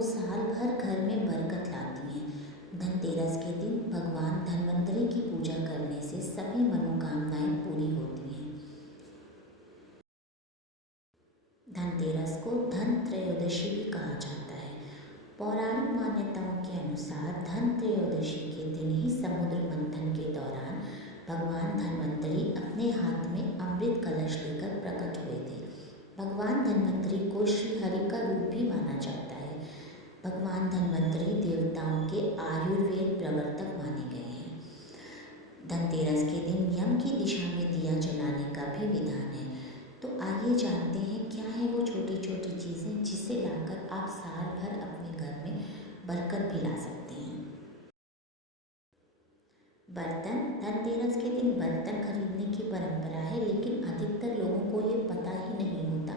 वो साल भर घर में बरकत लाती हैं। धनतेरस के दिन भगवान धन्वंतरि की पूजा करने से सभी मनोकामनाएं पूरी होती हैं। धनतेरस को धन त्रयोदशी भी कहा जाता है। पौराणिक मान्यताओं के अनुसार धन त्रयोदशी के दिन ही समुद्र मंथन के दौरान भगवान धन्वंतरि अपने हाथ में अमृत कलश लेकर प्रकट हुए थे। भगवान धन्वंतरि को श्री हरि का रूप भी माना जाता है। भगवान धन्वंतरि देवताओं के आयुर्वेद प्रवर्तक माने गए हैं। धनतेरस के दिन यम की दिशा में दिया जलाने का भी विधान है। तो आइए जानते हैं क्या है वो छोटी छोटी चीज़ें जिसे लाकर आप साल भर अपने घर में बरकत भी ला सकते हैं। बर्तन। धनतेरस के दिन बर्तन खरीदने की परंपरा है, लेकिन अधिकतर लोगों को ये पता ही नहीं होता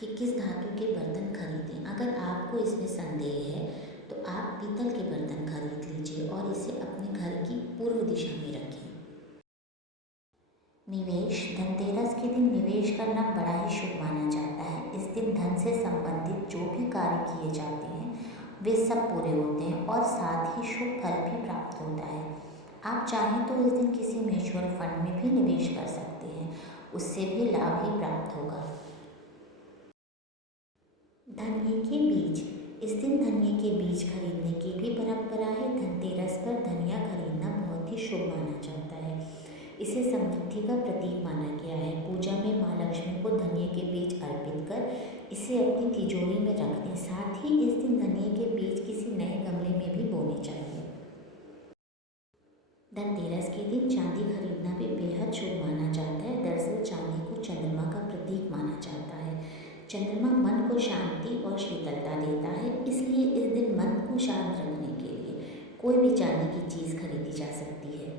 कि किस धातु के बर्तन खरीदें। अगर आपको इसमें संदेह है तो आप पीतल के बर्तन खरीद लीजिए और इसे अपने घर की पूर्व दिशा में रखें। निवेश। धनतेरस के दिन निवेश करना बड़ा ही शुभ माना जाता है। इस दिन धन से संबंधित जो भी कार्य किए जाते हैं वे सब पूरे होते हैं और साथ ही शुभ फल भी प्राप्त होता है। आप चाहें तो इस दिन किसी म्यूचुअल फंड में भी निवेश कर सकते हैं, उससे भी लाभ ही प्राप्त होगा। धनिये के बीज। इस दिन धनिये के बीज खरीदने की भी परंपरा है। धनतेरस पर धनिया खरीदना बहुत ही शुभ माना जाता है। इसे समृद्धि का प्रतीक माना गया है। पूजा में माँ लक्ष्मी को धनिये के बीज अर्पित कर इसे अपनी तिजोरी में रख दें। साथ ही इस दिन धनिये के बीज किसी नए गमले में भी बोने चाहिए। धनतेरस के दिन चांदी खरीदना भी बेहद शुभ माना जाता है। दरअसल चांदी को चंद्रमा का प्रतीक माना जाता है। चंद्रमा मन को शांति और शीतलता देता है, इसलिए इस दिन मन को शांत रखने के लिए कोई भी चांदी की चीज़ खरीदी जा सकती है।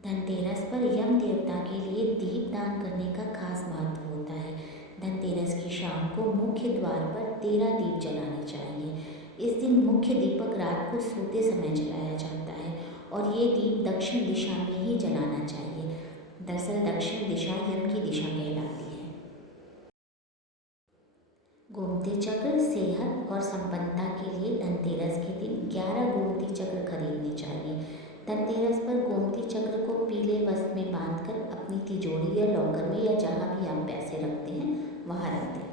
धनतेरस पर यम देवता के लिए दीप दान करने का खास महत्व होता है। धनतेरस की शाम को मुख्य द्वार पर 13 दीप जलाने चाहिए। इस दिन मुख्य दीपक रात को सोते समय जलाया जाता है और ये दीप दक्षिण दिशा में ही जलाना चाहिए। दरअसल दक्षिण दिशा यम की दिशा कहलाती है। गोमती चक्र। सेहत और संपन्नता के लिए धनतेरस के दिन 11 गोमती चक्र खरीदने चाहिए। धनतेरस पर गोमती चक्र को पीले वस्त्र में बांधकर अपनी तिजोरी या लॉकर में या जहाँ भी आप पैसे रखते हैं वहाँ रख दें।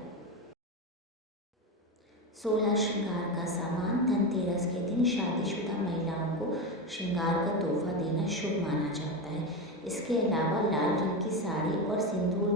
16 श्रृंगार का सामान। धनतेरस के दिन शादीशुदा महिलाओं को श्रृंगार का तोहफा देना शुभ माना जाता है। इसके अलावा लाल रंग की साड़ी और सिंदूर